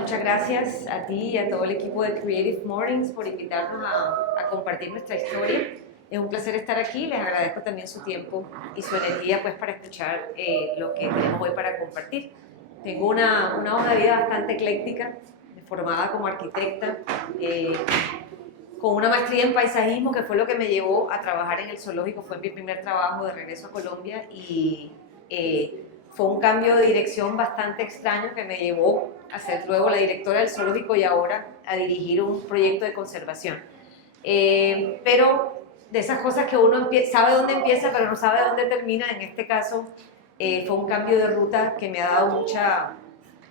muchas gracias a ti y a todo el equipo de Creative Mornings por invitarnos a compartir nuestra historia. Es un placer estar aquí, les agradezco también su tiempo y su energía pues, para escuchar lo que tenemos hoy para compartir. Tengo una hoja de vida bastante ecléctica, formada como arquitecta, con una maestría en paisajismo, que fue lo que me llevó a trabajar en el zoológico, fue mi primer trabajo de regreso a Colombia y fue un cambio de dirección bastante extraño que me llevó a ser luego la directora del zoológico y ahora a dirigir un proyecto de conservación. Pero de esas cosas que uno sabe dónde empieza pero no sabe dónde termina, en este caso fue un cambio de ruta que me ha dado mucha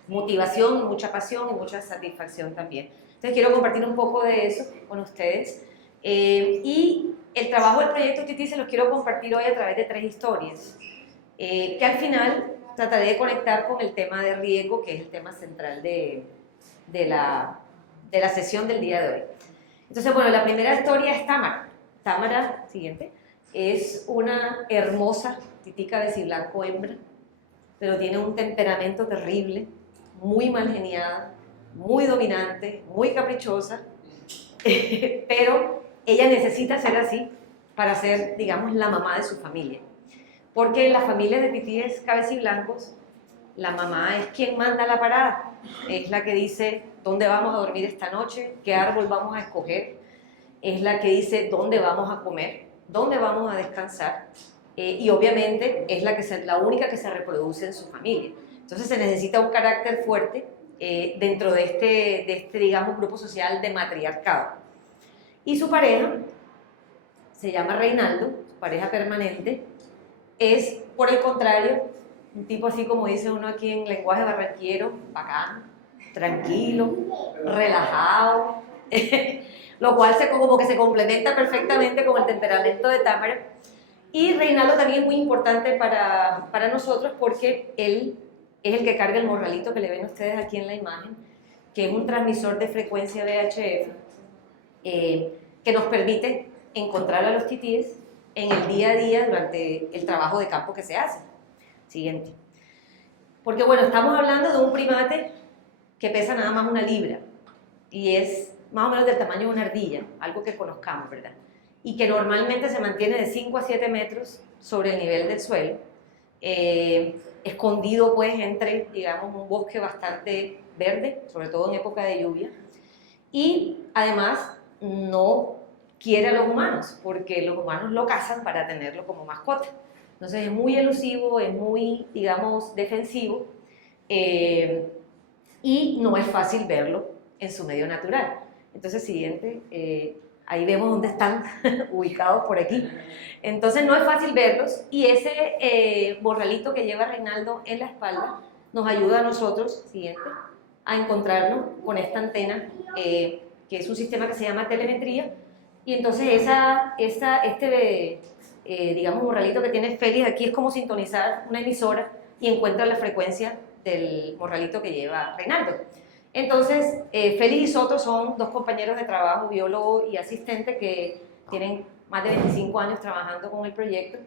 motivación, mucha pasión y mucha satisfacción también. Entonces quiero compartir un poco de eso con ustedes. Y el trabajo del proyecto Tití se los quiero compartir hoy a través de 3 historias, que al final trataré de conectar con el tema de riego, que es el tema central de la sesión del día de hoy. Entonces, bueno, la primera historia es Támara. Támara, siguiente, es una hermosa titica beciblanco hembra, pero tiene un temperamento terrible, muy mal geniada, muy dominante, muy caprichosa, pero ella necesita ser así para ser, digamos, la mamá de su familia. Porque en las familias de titíes cabeciblancos, la mamá es quien manda la parada, es la que dice dónde vamos a dormir esta noche, qué árbol vamos a escoger, es la que dice dónde vamos a comer, dónde vamos a descansar, y obviamente es la única que se reproduce en su familia. Entonces se necesita un carácter fuerte dentro de este, digamos, grupo social de matriarcado. Y su pareja se llama Reinaldo, su pareja permanente, es, por el contrario, un tipo así como dice uno aquí en lenguaje barranquillero, bacán, tranquilo, relajado, lo cual como que se complementa perfectamente con el temperamento de Támara. Y Reinaldo también es muy importante para nosotros porque él es el que carga el morralito que le ven ustedes aquí en la imagen, que es un transmisor de frecuencia VHF, que nos permite encontrar a los titíes en el día a día durante el trabajo de campo que se hace. Siguiente. Porque bueno, estamos hablando de un primate que pesa nada más 1 libra y es más o menos del tamaño de una ardilla, algo que conozcamos, ¿verdad? Y que normalmente se mantiene de 5 a 7 metros sobre el nivel del suelo, escondido pues entre, digamos, un bosque bastante verde, sobre todo en época de lluvia, y además no quiere a los humanos, porque los humanos lo cazan para tenerlo como mascota. Entonces es muy elusivo, es muy, digamos, defensivo, y no es fácil verlo en su medio natural. Entonces, siguiente, ahí vemos dónde están ubicados por aquí. Entonces no es fácil verlos y ese morralito que lleva Reinaldo en la espalda nos ayuda a nosotros, siguiente, a encontrarnos con esta antena, que es un sistema que se llama telemetría, y entonces digamos, morralito que tiene Félix aquí es como sintonizar una emisora y encuentra la frecuencia del morralito que lleva Reinaldo. Entonces, Félix y Soto son 2 compañeros de trabajo, biólogo y asistente, que tienen más de 25 años trabajando con el proyecto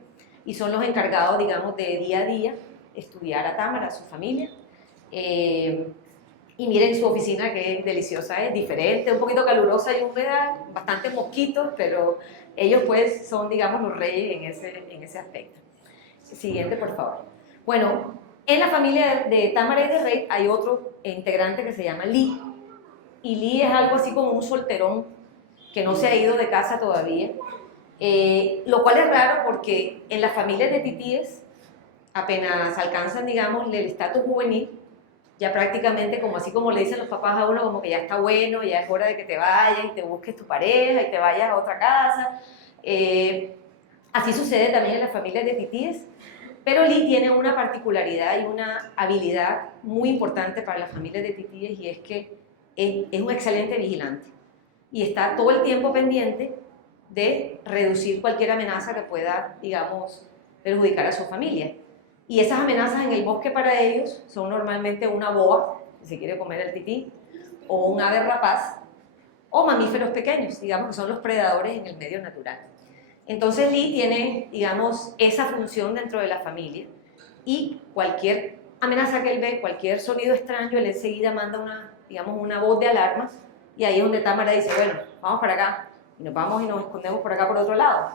y son los encargados, digamos, de día a día estudiar a Támara, a su familia. Y miren su oficina, que es deliciosa, es diferente, un poquito calurosa y húmeda, bastantes mosquitos, pero ellos pues son, digamos, los reyes en ese aspecto. Siguiente, por favor. Bueno, en la familia de Támara y de Rey hay otro integrante que se llama Lee, y Lee es algo así como un solterón que no se ha ido de casa todavía, lo cual es raro porque en las familias de titíes apenas alcanzan, digamos, el estatus juvenil, ya prácticamente, como así como le dicen los papás a uno, como que ya está bueno, ya es hora de que te vayas y te busques tu pareja y te vayas a otra casa. Así sucede también en las familias de titíes, pero Lee tiene una particularidad y una habilidad muy importante para las familias de titíes, y es que es un excelente vigilante y está todo el tiempo pendiente de reducir cualquier amenaza que pueda, digamos, perjudicar a su familia. Y esas amenazas en el bosque para ellos son normalmente una boa, que se quiere comer el tití, o un ave rapaz, o mamíferos pequeños, digamos, que son los predadores en el medio natural. Entonces Lee tiene, digamos, esa función dentro de la familia, y cualquier amenaza que él ve, cualquier sonido extraño, él enseguida manda digamos, una voz de alarma, y ahí es donde Támara dice, bueno, vamos para acá, y nos vamos y nos escondemos por acá por otro lado.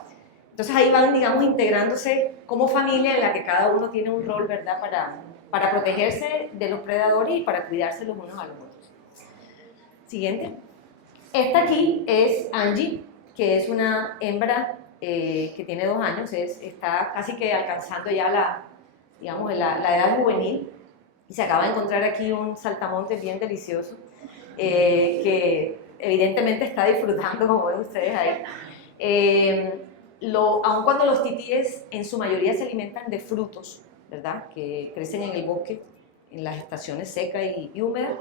Entonces ahí van, digamos, integrándose como familia en la que cada uno tiene un rol, ¿verdad?, para protegerse de los predadores y para cuidarse los unos a los otros. Siguiente. Esta aquí es Angie, que es una hembra que tiene 2 años, está casi que alcanzando ya digamos, la edad juvenil, y se acaba de encontrar aquí un saltamontes bien delicioso, que evidentemente está disfrutando, como ven ustedes ahí. Aun cuando los titíes en su mayoría se alimentan de frutos, ¿verdad?, que crecen en el bosque, en las estaciones secas y húmedas,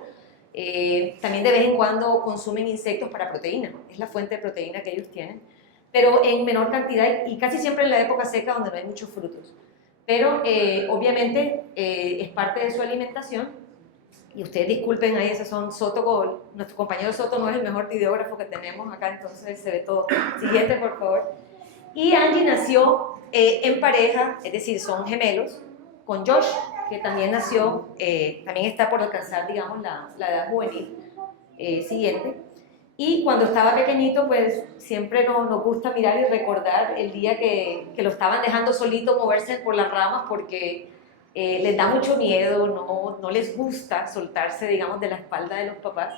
también de vez en cuando consumen insectos para proteína, es la fuente de proteína que ellos tienen, pero en menor cantidad y casi siempre en la época seca donde no hay muchos frutos. Pero obviamente es parte de su alimentación. Y ustedes disculpen ahí, esos son Soto, nuestro compañero Soto no es el mejor videógrafo que tenemos acá, entonces se ve todo. Siguiente, por favor. Y Angie nació en pareja, es decir, son gemelos, con Josh, que también nació, también está por alcanzar, digamos, la edad juvenil siguiente. Y cuando estaba pequeñito, pues siempre nos gusta mirar y recordar el día que lo estaban dejando solito moverse por las ramas porque les da mucho miedo, no les gusta soltarse, digamos, de la espalda de los papás,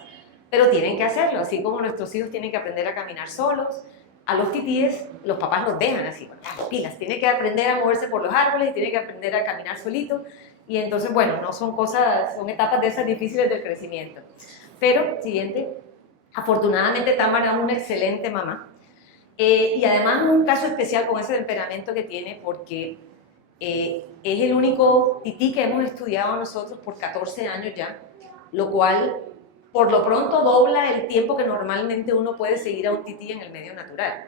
pero tienen que hacerlo, así como nuestros hijos tienen que aprender a caminar solos. A los titíes, los papás los dejan así, las pilas, tiene que aprender a moverse por los árboles y tiene que aprender a caminar solito, y entonces, bueno, no son cosas, son etapas de esas difíciles del crecimiento. Pero, siguiente, afortunadamente Támara es una excelente mamá, y además un caso especial con ese temperamento que tiene porque es el único tití que hemos estudiado nosotros por 14 años ya, lo cual por lo pronto dobla el tiempo que normalmente uno puede seguir a un tití en el medio natural.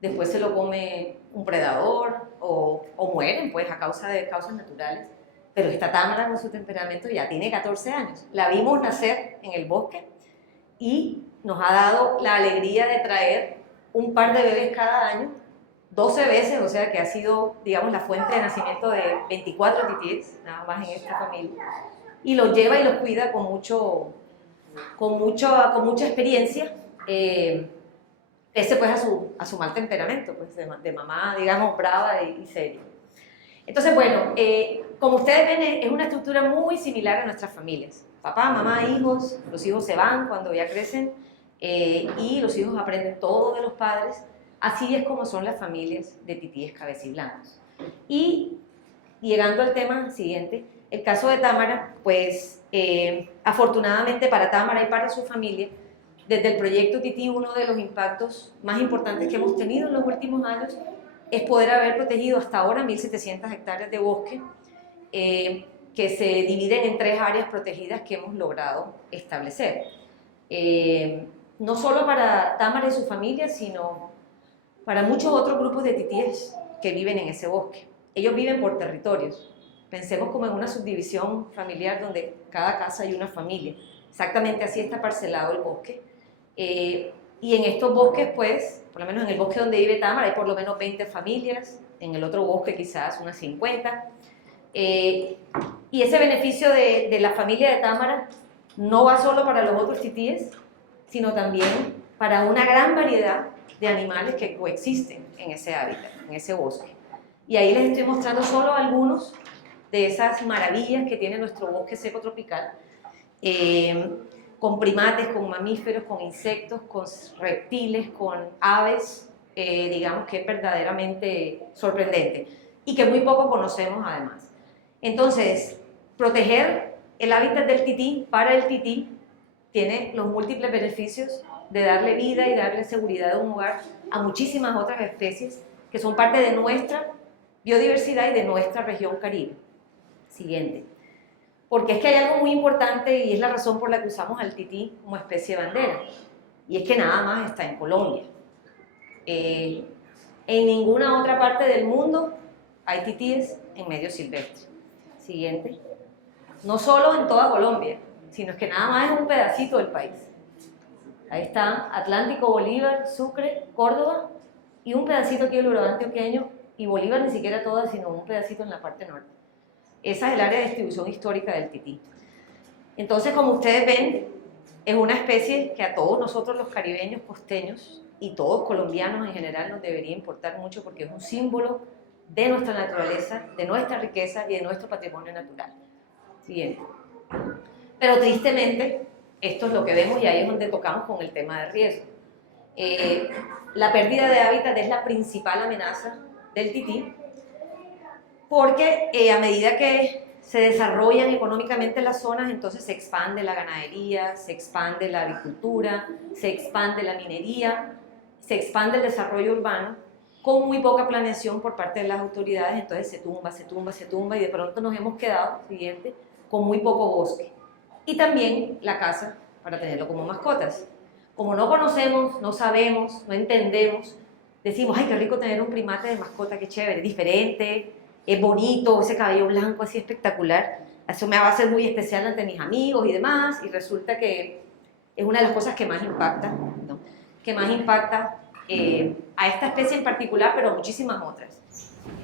Después se lo come un predador o mueren pues a causa de causas naturales. Pero esta Támara con su temperamento ya tiene 14 años. La vimos nacer en el bosque y nos ha dado la alegría de traer un par de bebés cada año, 12 veces, o sea que ha sido, digamos, la fuente de nacimiento de 24 titíes, nada más en esta familia. Y los lleva y los cuida con mucha experiencia, ese pues a su mal temperamento, pues de mamá, digamos, brava y seria. Entonces, bueno, como ustedes ven, es una estructura muy similar a nuestras familias. Papá, mamá, hijos, los hijos se van cuando ya crecen y los hijos aprenden todo de los padres. Así es como son las familias de titíes cabeciblancos. Y llegando al tema siguiente, el caso de Támara, pues afortunadamente para Támara y para su familia, desde el proyecto Tití, uno de los impactos más importantes que hemos tenido en los últimos años es poder haber protegido hasta ahora 1.700 hectáreas de bosque que se dividen en 3 áreas protegidas que hemos logrado establecer. No solo para Támara y su familia, sino para muchos otros grupos de titíes que viven en ese bosque. Ellos viven por territorios. Pensemos como en una subdivisión familiar donde cada casa hay una familia. Exactamente así está parcelado el bosque. Y en estos bosques, pues, por lo menos en el bosque donde vive Támara hay por lo menos 20 familias, en el otro bosque quizás unas 50. Y ese beneficio de la familia de Támara no va solo para los otros titíes, sino también para una gran variedad de animales que coexisten en ese hábitat, en ese bosque. Y ahí les estoy mostrando solo algunos de esas maravillas que tiene nuestro bosque seco tropical, con primates, con mamíferos, con insectos, con reptiles, con aves, digamos que es verdaderamente sorprendente y que muy poco conocemos además. Entonces, proteger el hábitat del tití para el tití tiene los múltiples beneficios de darle vida y darle seguridad de un hogar a muchísimas otras especies que son parte de nuestra biodiversidad y de nuestra región Caribe. Siguiente. Porque es que hay algo muy importante y es la razón por la que usamos al tití como especie de bandera. Y es que nada más está en Colombia. En ninguna otra parte del mundo hay titíes en medio silvestre. Siguiente. No solo en toda Colombia, sino que nada más es un pedacito del país. Ahí están Atlántico, Bolívar, Sucre, Córdoba y un pedacito aquí del Urabá antioqueño, y Bolívar ni siquiera toda, sino un pedacito en la parte norte. Esa es el área de distribución histórica del tití. Entonces, como ustedes ven, Es una especie que a todos nosotros los caribeños costeños y todos colombianos en general nos debería importar mucho porque es un símbolo de nuestra naturaleza, de nuestra riqueza y de nuestro patrimonio natural. Siguiente. Pero tristemente, esto es lo que vemos y ahí es donde tocamos con el tema de riesgo. La pérdida de hábitat es la principal amenaza del tití porque a medida que se desarrollan económicamente las zonas, entonces se expande la ganadería, se expande la agricultura, se expande la minería, se expande el desarrollo urbano con muy poca planeación por parte de las autoridades, entonces se tumba y de pronto nos hemos quedado, siguiente, con muy poco bosque. Y también la caza para tenerlo como mascotas. Como no conocemos, no sabemos, no entendemos, decimos, ay, qué rico tener un primate de mascota, qué chévere, es diferente, es bonito, ese cabello blanco así espectacular, eso me va a hacer muy especial ante mis amigos y demás, y resulta que es una de las cosas que más impacta, ¿no? Que más impacta a esta especie en particular, pero a muchísimas otras.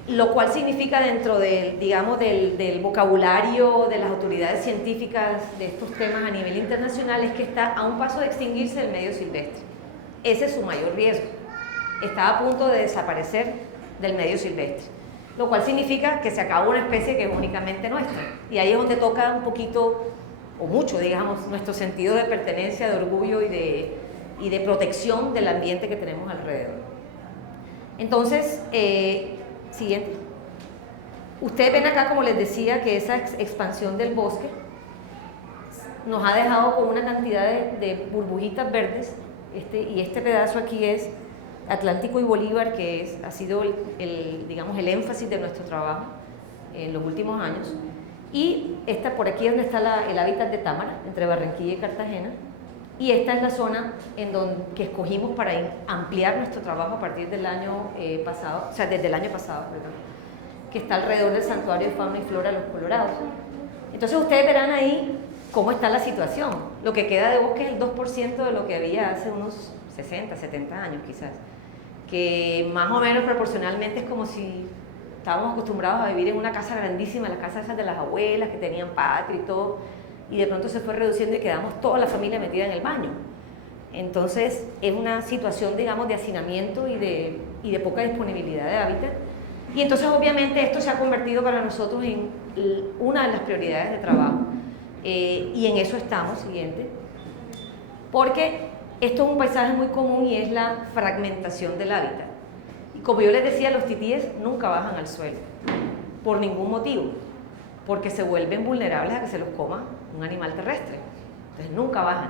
Lo cual significa dentro del, digamos, del vocabulario de las autoridades científicas de estos temas a nivel internacional es que está a un paso de extinguirse el medio silvestre. Ese es su mayor riesgo. Está a punto de desaparecer del medio silvestre. Lo cual significa que se acaba una especie que es únicamente nuestra. Y ahí es donde toca un poquito, o mucho, digamos, nuestro sentido de pertenencia, de orgullo y de protección del ambiente que tenemos alrededor. Entonces, siguiente. Ustedes ven acá, como les decía, que esa expansión del bosque nos ha dejado con una cantidad de burbujitas verdes, y este pedazo aquí es Atlántico y Bolívar, que ha sido digamos, el énfasis de nuestro trabajo en los últimos años. Y por aquí es donde está el hábitat de Támara, entre Barranquilla y Cartagena. Y esta es la zona que escogimos para ampliar nuestro trabajo a partir del año pasado, o sea, desde el año pasado, perdón, que está alrededor del Santuario de Fauna y Flora Los Colorados. Entonces ustedes verán ahí cómo está la situación. Lo que queda de bosque es el 2% de lo que había hace unos 60, 70 años quizás, que más o menos proporcionalmente es como si estábamos acostumbrados a vivir en una casa grandísima, las casas esas de las abuelas que tenían patio y todo, y de pronto se fue reduciendo y quedamos toda la familia metida en el baño. Entonces es una situación, digamos, de hacinamiento y de poca disponibilidad de hábitat, y entonces obviamente esto se ha convertido para nosotros en una de las prioridades de trabajo, y en eso estamos, siguiente, porque esto es un paisaje muy común y es la fragmentación del hábitat. Y como yo les decía, los titíes nunca bajan al suelo, por ningún motivo, porque se vuelven vulnerables a que se los coma un animal terrestre. Entonces nunca bajan.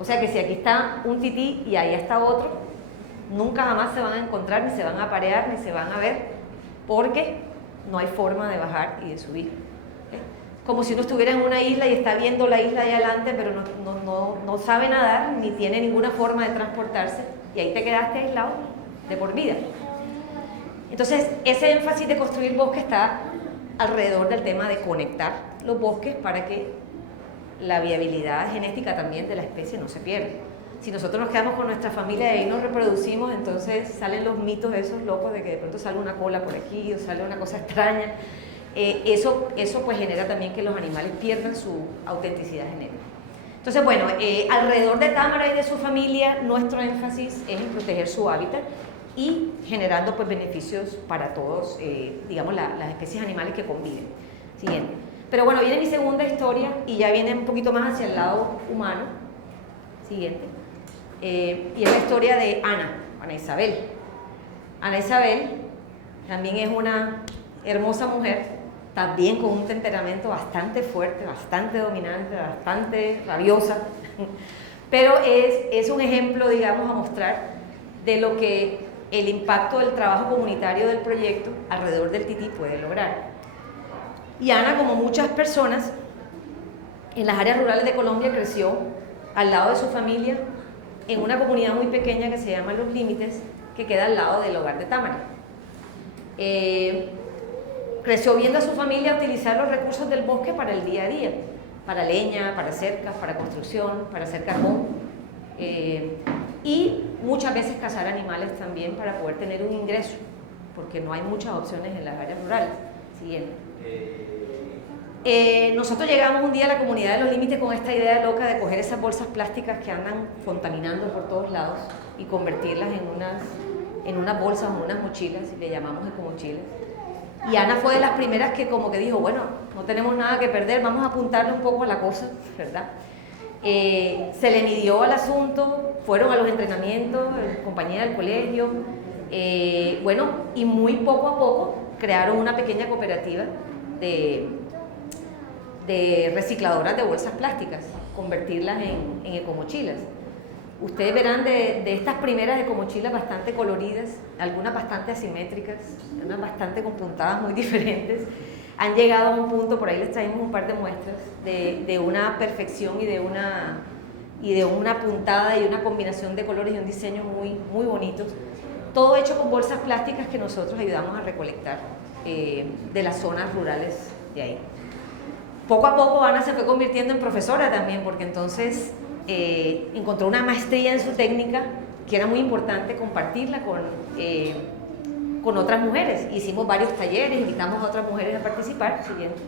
O sea que si aquí está un tití y ahí está otro, nunca jamás se van a encontrar, ni se van a aparear, ni se van a ver, porque no hay forma de bajar y de subir. Como si uno estuviera en una isla y está viendo la isla ahí adelante, pero no sabe nadar, ni tiene ninguna forma de transportarse, y ahí te quedaste aislado de por vida. Entonces, ese énfasis de construir bosque está alrededor del tema de conectar los bosques para que la viabilidad genética también de la especie no se pierda. Si nosotros nos quedamos con nuestra familia y ahí nos reproducimos, entonces salen los mitos esos locos de que de pronto sale una cola por aquí o sale una cosa extraña. Eso pues genera también que los animales pierdan su autenticidad genética. Entonces, bueno, alrededor de Támara y de su familia, nuestro énfasis es en proteger su hábitat y generando pues beneficios para todos, digamos, las especies animales que conviven. Siguiente. Pero bueno, viene mi segunda historia y ya viene un poquito más hacia el lado humano. Siguiente. Y es la historia de Ana Isabel. Ana Isabel también es una hermosa mujer, también con un temperamento bastante fuerte, bastante dominante, bastante rabiosa, pero es un ejemplo, digamos, a mostrar de lo que el impacto del trabajo comunitario del proyecto alrededor del tití puede lograr. Y Ana, como muchas personas en las áreas rurales de Colombia, creció al lado de su familia en una comunidad muy pequeña que se llama Los Límites, que queda al lado del hogar de Támara. Creció viendo a su familia utilizar los recursos del bosque para el día a día, para leña, para cercas, para construcción, para hacer carbón, y muchas veces cazar animales también para poder tener un ingreso, porque no hay muchas opciones en las áreas rurales. Siguiente. Nosotros llegamos un día a la comunidad de Los Límites con esta idea loca de coger esas bolsas plásticas que andan contaminando por todos lados y convertirlas en unas bolsas o unas mochilas, y le llamamos ecomochilas. Y Ana fue de las primeras que como que dijo, bueno, no tenemos nada que perder, vamos a apuntarle un poco a la cosa, ¿verdad? Se le midió al asunto, fueron a los entrenamientos, compañía del colegio, bueno, y muy poco a poco crearon una pequeña cooperativa de recicladoras de bolsas plásticas, convertirlas en ecomochilas. Ustedes verán de estas primeras ecomochilas bastante coloridas, algunas bastante asimétricas, unas bastante con puntadas muy diferentes, han llegado a un punto, por ahí les traemos un par de muestras, de una perfección y de una puntada y una combinación de colores y un diseño muy, muy bonitos. Todo hecho con bolsas plásticas que nosotros ayudamos a recolectar de las zonas rurales de ahí. Poco a poco Ana se fue convirtiendo en profesora también, porque entonces encontró una maestría en su técnica que era muy importante compartirla con otras mujeres. Hicimos varios talleres, invitamos a otras mujeres a participar, siguiente.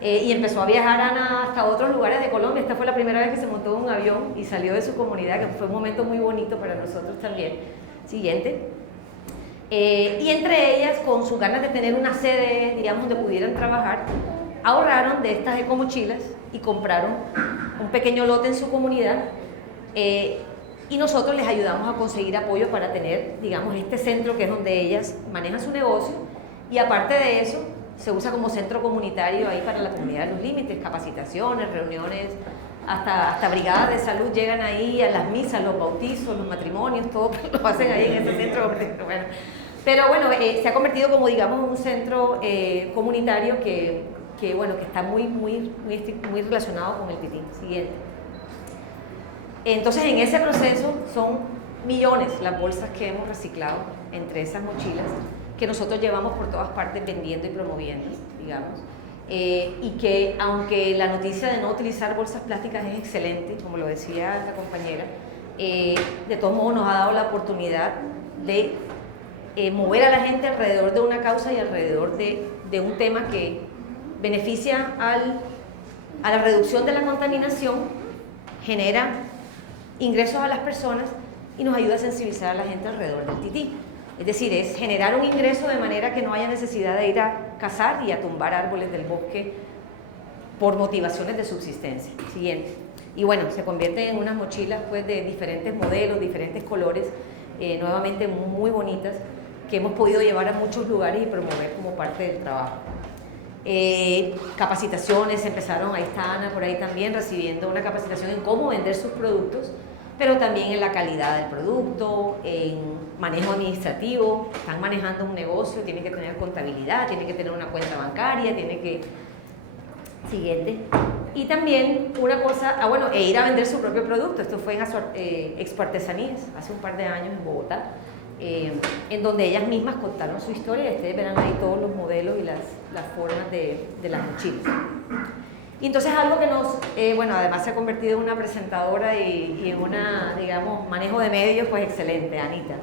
Y empezó a viajar Ana hasta otros lugares de Colombia. Esta fue la primera vez que se montó en un avión y salió de su comunidad, que fue un momento muy bonito para nosotros también. Siguiente. Y entre ellas, con sus ganas de tener una sede, digamos, donde pudieran trabajar, ahorraron de estas ecomochilas y compraron un pequeño lote en su comunidad, y nosotros les ayudamos a conseguir apoyo para tener, digamos, este centro que es donde ellas manejan su negocio, y aparte de eso se usa como centro comunitario ahí para la comunidad de Los Límites, capacitaciones, reuniones, hasta brigadas de salud llegan ahí a las misas, los bautizos, los matrimonios, todo lo hacen ahí en ese centro. Bueno, pero bueno, se ha convertido como, digamos, un centro comunitario que está muy relacionado con el titín. Siguiente. Entonces, en ese proceso son millones las bolsas que hemos reciclado entre esas mochilas que nosotros llevamos por todas partes vendiendo y promoviendo, digamos. Y que, aunque la noticia de no utilizar bolsas plásticas es excelente, como lo decía la compañera, de todos modos nos ha dado la oportunidad de mover a la gente alrededor de una causa y alrededor de un tema que beneficia a la reducción de la contaminación, genera ingresos a las personas y nos ayuda a sensibilizar a la gente alrededor del tití. Es decir, es generar un ingreso de manera que no haya necesidad de ir a cazar y a tumbar árboles del bosque por motivaciones de subsistencia. Siguiente. Y bueno, se convierten en unas mochilas pues, de diferentes modelos, diferentes colores, nuevamente muy bonitas, que hemos podido llevar a muchos lugares y promover como parte del trabajo. Capacitaciones, empezaron, ahí está Ana por ahí también recibiendo una capacitación en cómo vender sus productos, pero también en la calidad del producto, en manejo administrativo. Están manejando un negocio, tienen que tener contabilidad, tienen que tener una cuenta bancaria, tienen que... Siguiente. Y también una cosa, ir a vender su propio producto. Esto fue en Expo Artesanías, hace un par de años en Bogotá, en donde ellas mismas contaron su historia, y ustedes verán ahí todos los modelos y las formas de las mochilas. Y entonces algo que nos, además se ha convertido en una presentadora y en una, digamos, manejo de medios, pues excelente, Anita.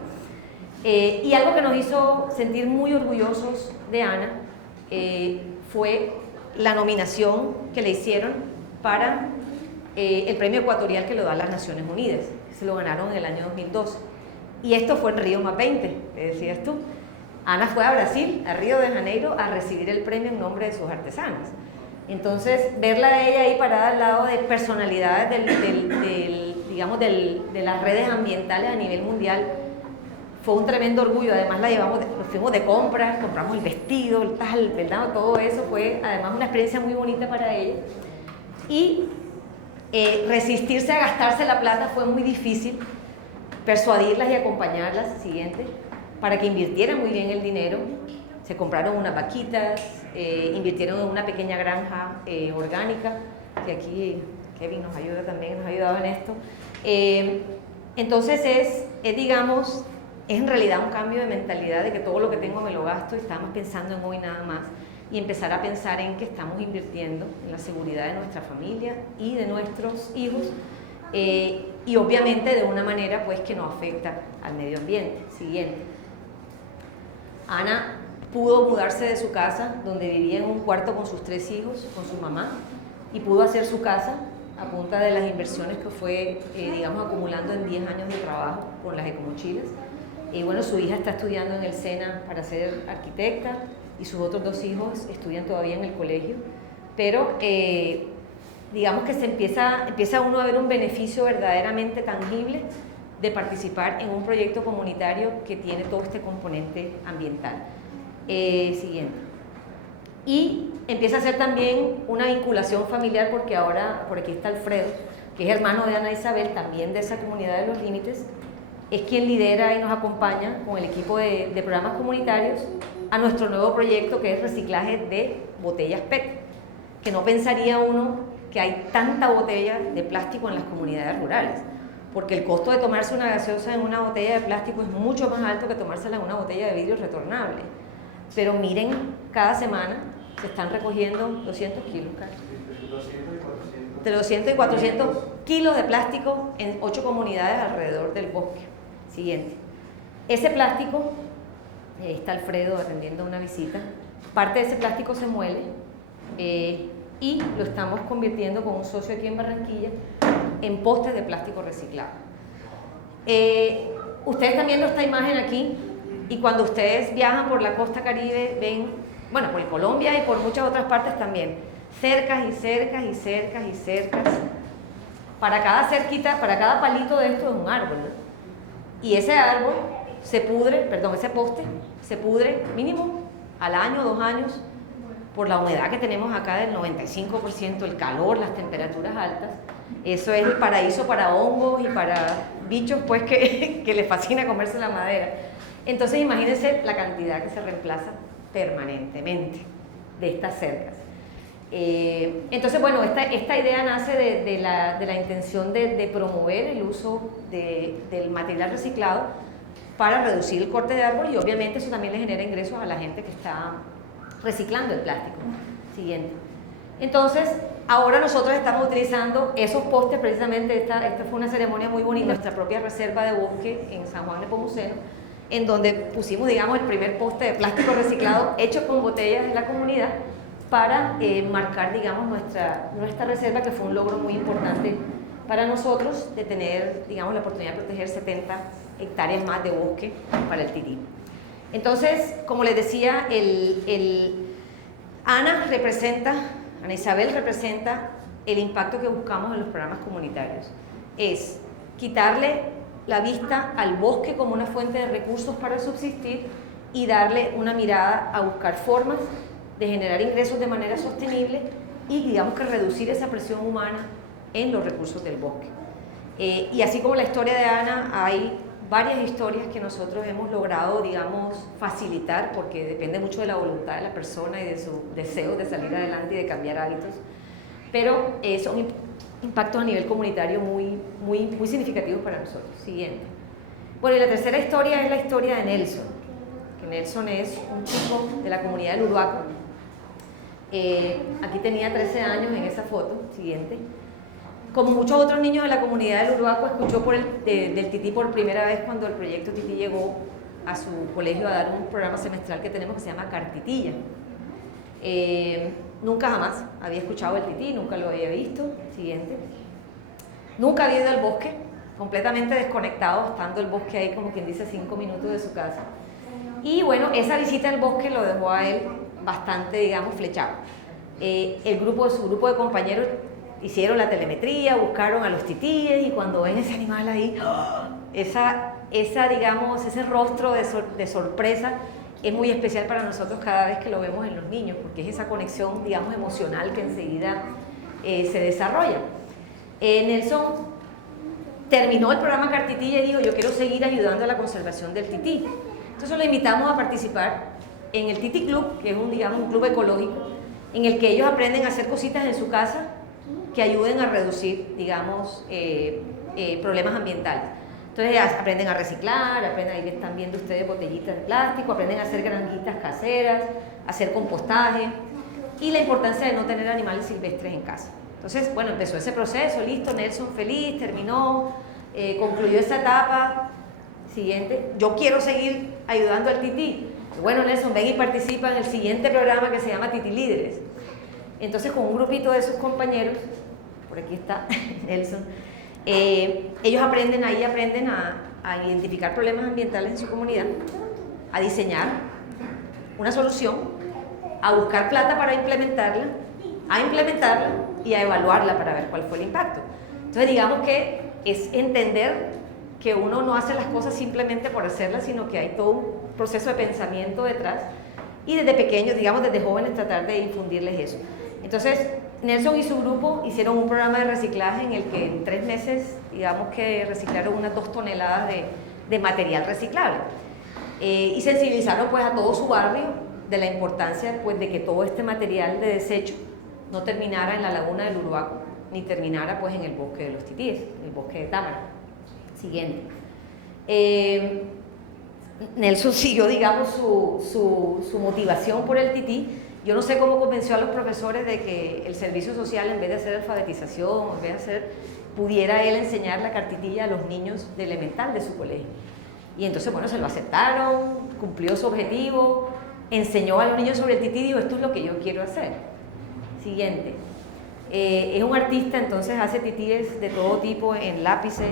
Y algo que nos hizo sentir muy orgullosos de Ana fue la nominación que le hicieron para el premio ecuatorial que lo dan las Naciones Unidas. Se lo ganaron en el año 2002. Y esto fue en Río +20, que decías tú. Ana fue a Brasil, a Río de Janeiro, a recibir el premio en nombre de sus artesanas. Entonces, verla a ella ahí parada al lado de personalidades de las redes ambientales a nivel mundial, fue un tremendo orgullo. Además nos fuimos de compras, compramos el vestido, el tal, ¿verdad? Todo eso fue además una experiencia muy bonita para ella. Y resistirse a gastarse la plata fue muy difícil, persuadirlas y acompañarlas, siguiente, para que invirtieran muy bien el dinero. Se compraron unas vaquitas, invirtieron en una pequeña granja orgánica, que aquí Kevin nos ayuda también, nos ha ayudado en esto. Entonces digamos, es en realidad un cambio de mentalidad de que todo lo que tengo me lo gasto, y estamos pensando en hoy nada más, y empezar a pensar en que estamos invirtiendo en la seguridad de nuestra familia y de nuestros hijos, y obviamente de una manera pues que no afecta al medio ambiente. Siguiente. Ana pudo mudarse de su casa, donde vivía en un cuarto con sus 3 hijos, con su mamá, y pudo hacer su casa a punta de las inversiones que fue, digamos, acumulando en 10 años de trabajo con las ecomochilas. Y bueno, su hija está estudiando en el SENA para ser arquitecta y sus otros 2 hijos estudian todavía en el colegio, pero digamos que empieza uno a ver un beneficio verdaderamente tangible de participar en un proyecto comunitario que tiene todo este componente ambiental. Siguiente. Y empieza a hacer también una vinculación familiar, porque ahora, por aquí está Alfredo, que es hermano de Ana Isabel, también de esa comunidad de Los Límites, es quien lidera y nos acompaña con el equipo de programas comunitarios a nuestro nuevo proyecto, que es reciclaje de botellas PET, que no pensaría uno que hay tanta botella de plástico en las comunidades rurales, porque el costo de tomarse una gaseosa en una botella de plástico es mucho más alto que tomársela en una botella de vidrio retornable. Pero miren, cada semana se están recogiendo 200 kilos, Carlos. Entre 200 y 400 kilos de plástico en 8 comunidades alrededor del bosque. Siguiente. Ese plástico, ahí está Alfredo atendiendo una visita, parte de ese plástico se muele y lo estamos convirtiendo con un socio aquí en Barranquilla en postes de plástico reciclado. Ustedes están viendo esta imagen aquí, y cuando ustedes viajan por la costa caribe ven, bueno, por Colombia y por muchas otras partes también, cercas y cercas y cercas y cercas. Para cada cerquita, para cada palito de esto es un árbol, ¿no? Y ese árbol se pudre, perdón, ese poste se pudre mínimo al año, 2 años, por la humedad que tenemos acá del 95%, el calor, las temperaturas altas. Eso es el paraíso para hongos y para bichos, pues, que les fascina comerse la madera. Entonces imagínense la cantidad que se reemplaza permanentemente de estas cercas. Entonces, bueno, esta idea nace de la intención de promover el uso del material reciclado para reducir el corte de árbol, y obviamente eso también le genera ingresos a la gente que está reciclando el plástico. Siguiente. Entonces, ahora nosotros estamos utilizando esos postes, precisamente esta fue una ceremonia muy bonita, nuestra propia reserva de bosque en San Juan Nepomuceno, en donde pusimos, digamos, el primer poste de plástico reciclado hecho con botellas de la comunidad para marcar, digamos, nuestra reserva, que fue un logro muy importante para nosotros, de tener, digamos, la oportunidad de proteger 70 hectáreas más de bosque para el tití. Entonces, como les decía, Ana Isabel representa el impacto que buscamos en los programas comunitarios. Es quitarle la vista al bosque como una fuente de recursos para subsistir y darle una mirada a buscar formas de generar ingresos de manera sostenible y, digamos, que reducir esa presión humana en los recursos del bosque. Y así como la historia de Ana, hay varias historias que nosotros hemos logrado, digamos, facilitar, porque depende mucho de la voluntad de la persona y de su deseo de salir adelante y de cambiar hábitos, pero son impactos a nivel comunitario muy significativos para nosotros. Siguiente. Bueno, y la tercera historia es la historia de Nelson, que Nelson es un chico de la comunidad del Uruaco. Aquí tenía 13 años en esa foto. Siguiente. Como muchos otros niños de la comunidad del Uruaco, escuchó del tití por primera vez cuando el proyecto Tití llegó a su colegio a dar un programa semestral que tenemos que se llama Cartitilla. Nunca jamás había escuchado el tití, nunca lo había visto. Siguiente. Nunca había ido al bosque, completamente desconectado, estando el bosque ahí como quien dice 5 minutos de su casa. Y bueno, esa visita al bosque lo dejó a él bastante, digamos, flechado. Su grupo de compañeros hicieron la telemetría, buscaron a los titíes, y cuando ven ese animal ahí, digamos, ese rostro de sorpresa es muy especial para nosotros cada vez que lo vemos en los niños, porque es esa conexión, digamos, emocional que enseguida se desarrolla. Nelson terminó el programa Cartitilla y dijo: yo quiero seguir ayudando a la conservación del tití. Entonces lo invitamos a participar en el Tití Club, que es un club ecológico, en el que ellos aprenden a hacer cositas en su casa que ayuden a reducir, digamos, problemas ambientales. Entonces aprenden a reciclar, ahí están viendo ustedes botellitas de plástico, aprenden a hacer granjitas caseras, a hacer compostaje, y la importancia de no tener animales silvestres en casa. Entonces, bueno, empezó ese proceso, listo, Nelson feliz, terminó, concluyó esa etapa. Siguiente, yo quiero seguir ayudando al tití. Bueno, Nelson, ven y participa en el siguiente programa que se llama Tití Líderes. Entonces, con un grupito de sus compañeros, por aquí está Nelson, ellos aprenden a identificar problemas ambientales en su comunidad, a diseñar una solución, a buscar plata para implementarla, y a evaluarla para ver cuál fue el impacto. Entonces, digamos que es entender que uno no hace las cosas simplemente por hacerlas, sino que hay todo un proceso de pensamiento detrás, y desde pequeños, digamos desde jóvenes, tratar de infundirles eso. Entonces, Nelson y su grupo hicieron un programa de reciclaje en el que en 3 meses, digamos que reciclaron unas 2 toneladas de material reciclable. Y sensibilizaron pues a todo su barrio de la importancia pues de que todo este material de desecho no terminara en la laguna del Uruaco, ni terminara pues en el bosque de los titíes, en el bosque de Támara. Siguiente. Nelson siguió, digamos, su motivación por el tití. Yo no sé cómo convenció a los profesores de que el servicio social, en vez de hacer alfabetización, en vez de hacer, pudiera él enseñar la cartilla a los niños de elemental de su colegio. Y entonces, bueno, se lo aceptaron, cumplió su objetivo, enseñó a los niños sobre el tití y dijo, esto es lo que yo quiero hacer. Siguiente. Es un artista, entonces hace titíes de todo tipo, en lápices,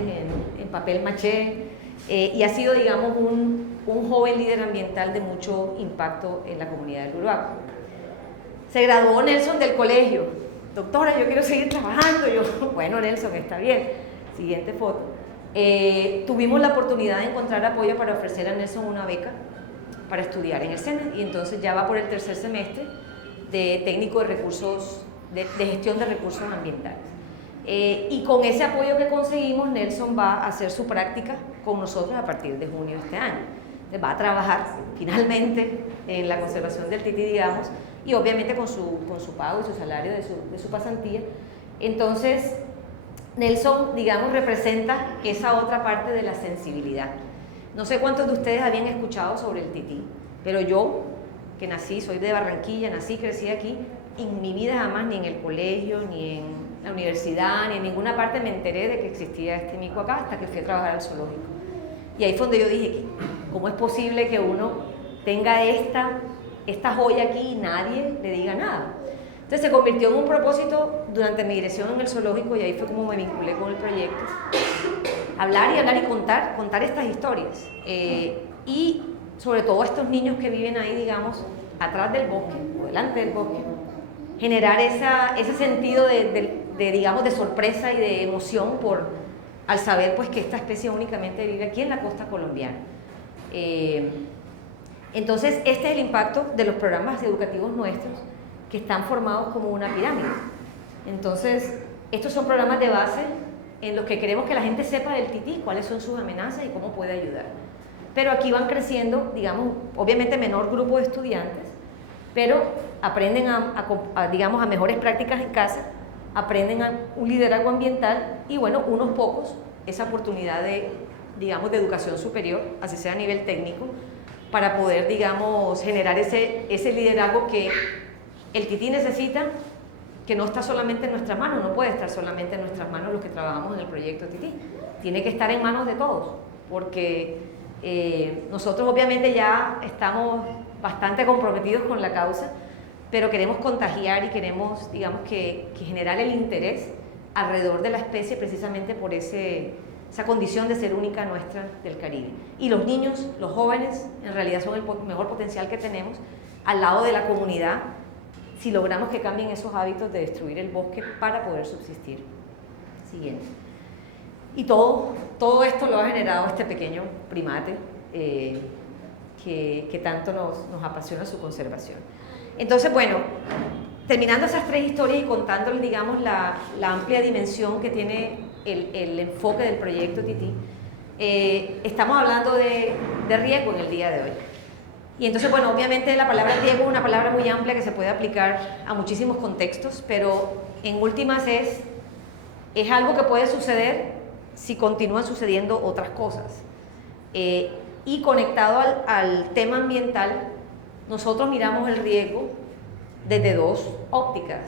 en papel maché, y ha sido, digamos, un joven líder ambiental de mucho impacto en la comunidad del Uruaco. Se graduó Nelson del colegio. Doctora, yo quiero seguir trabajando. Yo, bueno, Nelson, está bien. Siguiente foto. Tuvimos la oportunidad de encontrar apoyo para ofrecer a Nelson una beca para estudiar en el SENA, y entonces ya va por el 3er semestre de técnico de recursos, de gestión de recursos ambientales. Y con ese apoyo que conseguimos, Nelson va a hacer su práctica con nosotros a partir de junio de este año. Entonces va a trabajar finalmente en la conservación del tití, digamos, y obviamente con su pago y su salario de su pasantía. Entonces, Nelson, digamos, representa esa otra parte de la sensibilidad. No sé cuántos de ustedes habían escuchado sobre el tití, pero yo, que nací, soy de Barranquilla, nací, crecí aquí, en mi vida jamás, ni en el colegio, ni en la universidad, ni en ninguna parte me enteré de que existía este mico acá, hasta que fui a trabajar al zoológico. Y ahí fue donde yo dije, ¿cómo es posible que uno tenga esta joya aquí y nadie le diga nada? Entonces se convirtió en un propósito durante mi dirección en el zoológico, y ahí fue como me vinculé con el proyecto. Hablar y contar estas historias. Y sobre todo a estos niños que viven ahí, digamos, atrás del bosque o delante del bosque, generar ese sentido digamos, de sorpresa y de emoción al saber pues que esta especie únicamente vive aquí en la costa colombiana. Entonces, este es el impacto de los programas educativos nuestros, que están formados como una pirámide. Entonces, estos son programas de base en los que queremos que la gente sepa del tití, cuáles son sus amenazas y cómo puede ayudar. Pero aquí van creciendo, digamos, obviamente menor grupo de estudiantes, pero aprenden digamos, a mejores prácticas en casa, aprenden a un liderazgo ambiental y, bueno, unos pocos, esa oportunidad digamos, de educación superior, así sea a nivel técnico, para poder, digamos, generar ese liderazgo que el tití necesita, que no está solamente en nuestras manos, no puede estar solamente en nuestras manos los que trabajamos en el proyecto tití, tiene que estar en manos de todos, porque nosotros obviamente ya estamos bastante comprometidos con la causa, pero queremos contagiar y queremos, digamos, que generar el interés alrededor de la especie, precisamente por esa condición de ser única nuestra del Caribe. Y los niños, los jóvenes, en realidad son el mejor potencial que tenemos al lado de la comunidad, si logramos que cambien esos hábitos de destruir el bosque para poder subsistir. Siguiente. Y todo esto lo ha generado este pequeño primate que tanto nos apasiona su conservación. Entonces, bueno, terminando esas 3 historias y contándoles, digamos, la amplia dimensión que tiene el enfoque del proyecto tití, estamos hablando de riesgo en el día de hoy. Y entonces, bueno, obviamente la palabra riesgo es una palabra muy amplia que se puede aplicar a muchísimos contextos, pero en últimas es algo que puede suceder si continúan sucediendo otras cosas. Y conectado al tema ambiental, nosotros miramos el riesgo desde 2 ópticas.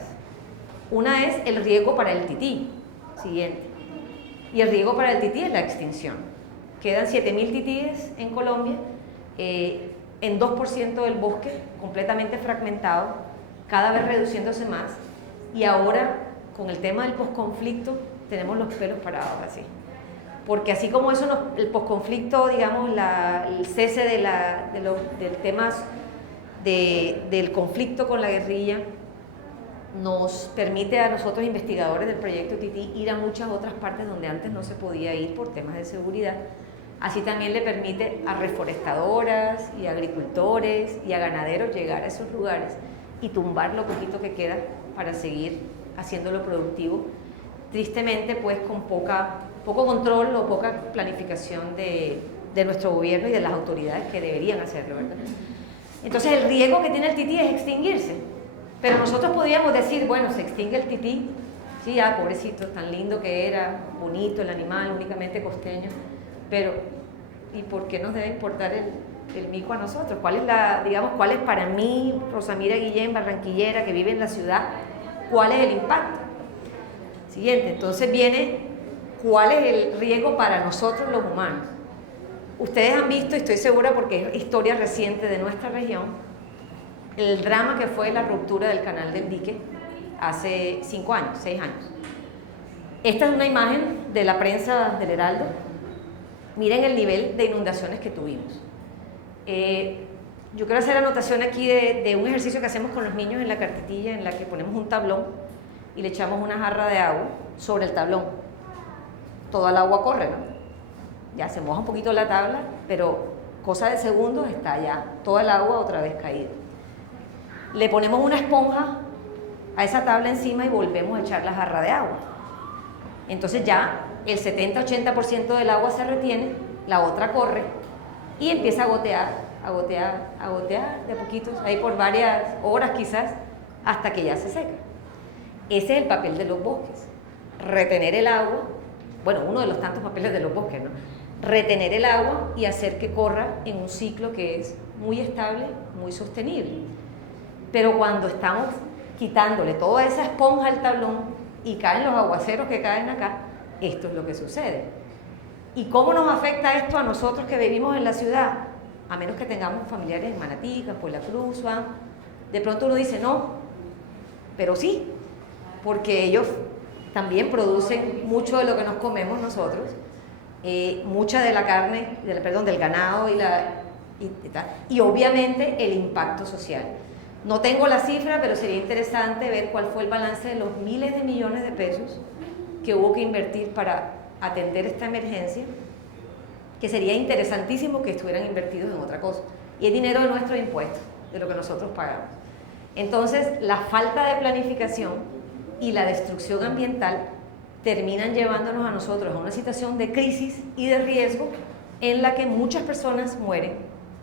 Una es el riesgo para el tití, siguiente. Y el riesgo para el tití es la extinción. Quedan 7.000 titíes en Colombia, en 2% del bosque, completamente fragmentado, cada vez reduciéndose más, y ahora con el tema del posconflicto tenemos los pelos parados así. Porque así como eso, el posconflicto, digamos, el cese del temas del conflicto con la guerrilla, nos permite a nosotros investigadores del proyecto Tití ir a muchas otras partes donde antes no se podía ir por temas de seguridad. Así también le permite a reforestadoras y a agricultores y a ganaderos llegar a esos lugares y tumbar lo poquito que queda para seguir haciéndolo productivo, tristemente pues con poco control o poca planificación de nuestro gobierno y de las autoridades que deberían hacerlo, ¿verdad? Entonces el riesgo que tiene el tití es extinguirse, pero nosotros podríamos decir, bueno, se extingue el tití, sí, pobrecito, tan lindo que era, bonito el animal, únicamente costeño, pero ¿y por qué nos debe importar el mico a nosotros? ¿Cuál es para mí, Rosamira Guillén, barranquillera, que vive en la ciudad, cuál es el impacto? Siguiente, entonces viene, ¿cuál es el riesgo para nosotros los humanos? Ustedes han visto, y estoy segura porque es historia reciente de nuestra región, el drama que fue la ruptura del canal del dique hace 5 años, 6 años. Esta es una imagen de la prensa del Heraldo. Miren el nivel de inundaciones que tuvimos. Yo quiero hacer anotación aquí de un ejercicio que hacemos con los niños en la cartetilla, en la que ponemos un tablón y le echamos una jarra de agua sobre el tablón. Toda el agua corre, ¿no? Ya se moja un poquito la tabla, pero cosa de segundos está ya toda el agua otra vez caída. Le ponemos una esponja a esa tabla encima y volvemos a echar la jarra de agua. Entonces ya el 70-80% del agua se retiene, la otra corre y empieza a gotear de a poquitos, ahí por varias horas quizás, hasta que ya se seca. Ese es el papel de los bosques, retener el agua, bueno, uno de los tantos papeles de los bosques, ¿no? Retener el agua y hacer que corra en un ciclo que es muy estable, muy sostenible. Pero cuando estamos quitándole toda esa esponja al tablón y caen los aguaceros que caen acá, esto es lo que sucede. ¿Y cómo nos afecta esto a nosotros que vivimos en la ciudad? A menos que tengamos familiares en Manatí, Campo de la Cruz, de pronto uno dice no, pero sí, porque ellos también producen mucho de lo que nos comemos nosotros, mucha de la carne, del ganado y obviamente el impacto social. No tengo la cifra, pero sería interesante ver cuál fue el balance de los miles de millones de pesos que hubo que invertir para atender esta emergencia, que sería interesantísimo que estuvieran invertidos en otra cosa. Y es dinero de nuestros impuestos, de lo que nosotros pagamos. Entonces, la falta de planificación y la destrucción ambiental terminan llevándonos a nosotros a una situación de crisis y de riesgo en la que muchas personas mueren,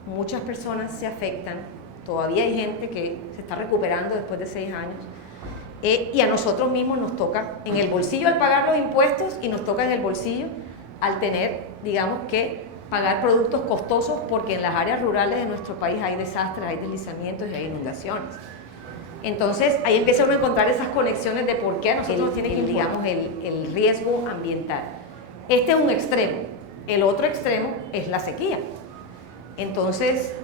muchas personas se afectan, todavía hay gente que se está recuperando después de 6 años, y a nosotros mismos nos toca en el bolsillo al pagar los impuestos y nos toca en el bolsillo al tener, digamos, que pagar productos costosos porque en las áreas rurales de nuestro país hay desastres, hay deslizamientos y hay inundaciones. Entonces ahí empieza uno a encontrar esas conexiones de por qué a nosotros nos tiene que digamos, el riesgo ambiental. Este es un extremo, el otro extremo es la sequía. Entonces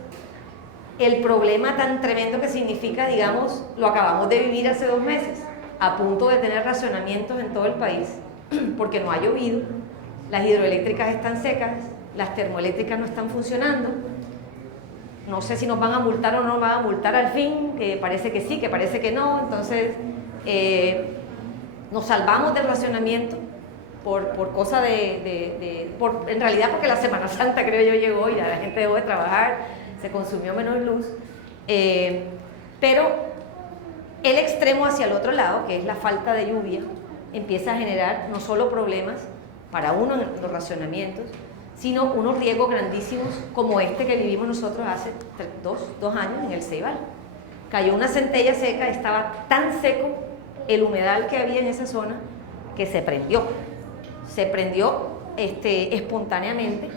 el problema tan tremendo que significa, digamos, lo acabamos de vivir hace 2 meses, a punto de tener racionamientos en todo el país, porque no ha llovido, las hidroeléctricas están secas, las termoeléctricas no están funcionando, no sé si nos van a multar o no nos van a multar al fin, parece que sí, que parece que no, entonces nos salvamos del racionamiento por cosa en realidad porque la Semana Santa creo yo llegó y la gente dejó de trabajar, se consumió menos luz, pero el extremo hacia el otro lado, que es la falta de lluvia, empieza a generar no solo problemas para uno en los racionamientos, sino unos riesgos grandísimos como este que vivimos nosotros hace 2 años en el Ceibal. Cayó una centella seca, estaba tan seco el humedal que había en esa zona que se prendió espontáneamente,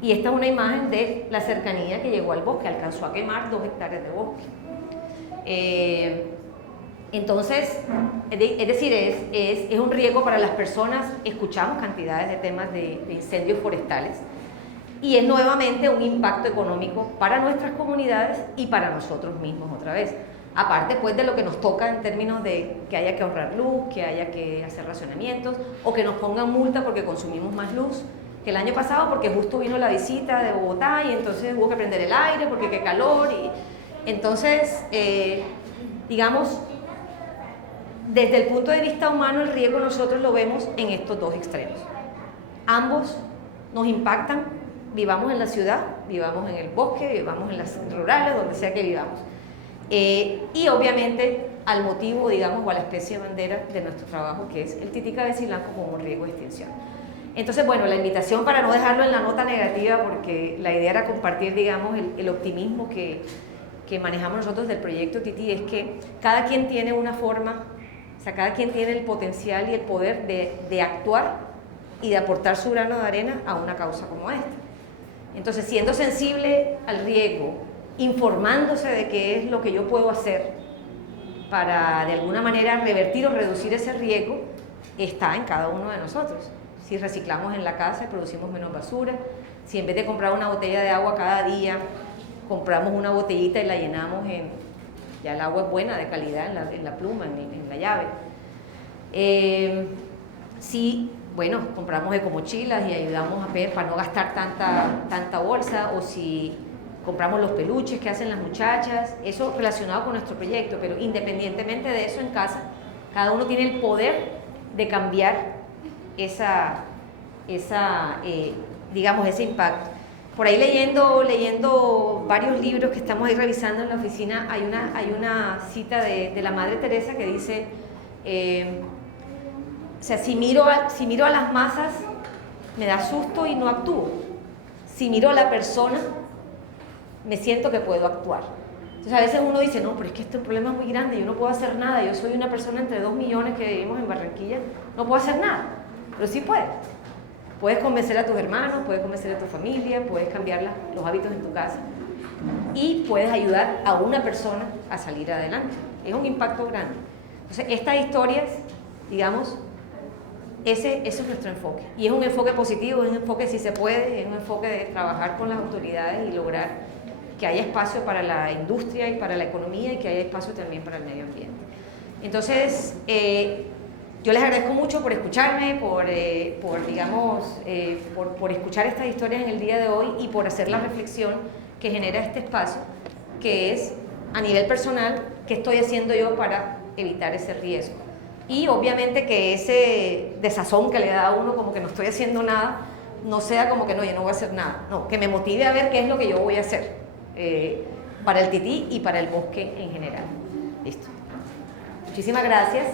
y esta es una imagen de la cercanía que llegó al bosque, alcanzó a quemar 2 hectáreas de bosque. Entonces, es decir, es un riesgo para las personas. Escuchamos cantidades de temas de incendios forestales. y es nuevamente un impacto económico para nuestras comunidades y para nosotros mismos otra vez. Aparte pues de lo que nos toca en términos de que haya que ahorrar luz, que haya que hacer racionamientos o que nos pongan multa porque consumimos más luz que el año pasado porque justo vino la visita de Bogotá y entonces hubo que prender el aire porque qué calor y entonces digamos desde el punto de vista humano el riesgo nosotros lo vemos en estos dos extremos. Ambos nos impactan, vivamos en la ciudad, vivamos en el bosque, vivamos en las rurales, donde sea que vivamos. Y obviamente al motivo, digamos, o a la especie de bandera de nuestro trabajo, que es el tití cabeciblanco como un riesgo de extinción. Entonces, bueno, la invitación para no dejarlo en la nota negativa, porque la idea era compartir, digamos, el optimismo que manejamos nosotros del proyecto Tití, es que cada quien tiene una forma, o sea, cada quien tiene el potencial y el poder de actuar y de aportar su grano de arena a una causa como esta. Entonces, siendo sensible al riesgo, informándose de qué es lo que yo puedo hacer para de alguna manera revertir o reducir ese riesgo, está en cada uno de nosotros. Si reciclamos en la casa y producimos menos basura, si en vez de comprar una botella de agua cada día, compramos una botellita y la llenamos ya el agua es buena, de calidad, en la pluma, en la llave. Si, bueno, compramos ecomochilas y ayudamos a ver para no gastar tanta bolsa, o si compramos los peluches que hacen las muchachas, eso relacionado con nuestro proyecto, pero independientemente de eso en casa, cada uno tiene el poder de cambiar digamos, ese impacto. Por ahí leyendo varios libros que estamos ahí revisando en la oficina, hay una cita de la Madre Teresa que dice, o sea, si miro a las masas, me da susto y no actúo. Si miro a la persona, me siento que puedo actuar. Entonces a veces uno dice, no, pero es que este problema es muy grande, yo no puedo hacer nada, yo soy una persona entre 2 millones que vivimos en Barranquilla, no puedo hacer nada, pero sí puedes. Puedes convencer a tus hermanos, puedes convencer a tu familia, puedes cambiar los hábitos en tu casa y puedes ayudar a una persona a salir adelante. Es un impacto grande. Entonces estas historias, digamos, ese es nuestro enfoque. Y es un enfoque positivo, es un enfoque si se puede, es un enfoque de trabajar con las autoridades y lograr que haya espacio para la industria y para la economía y que haya espacio también para el medio ambiente. Entonces, yo les agradezco mucho por escucharme, por escuchar estas historias en el día de hoy y por hacer la reflexión que genera este espacio, que es a nivel personal, ¿qué estoy haciendo yo para evitar ese riesgo? Y obviamente que ese desazón que le da a uno como que no estoy haciendo nada, no sea como que no, yo no voy a hacer nada, no, que me motive a ver qué es lo que yo voy a hacer para el tití y para el bosque en general. Listo. Muchísimas gracias.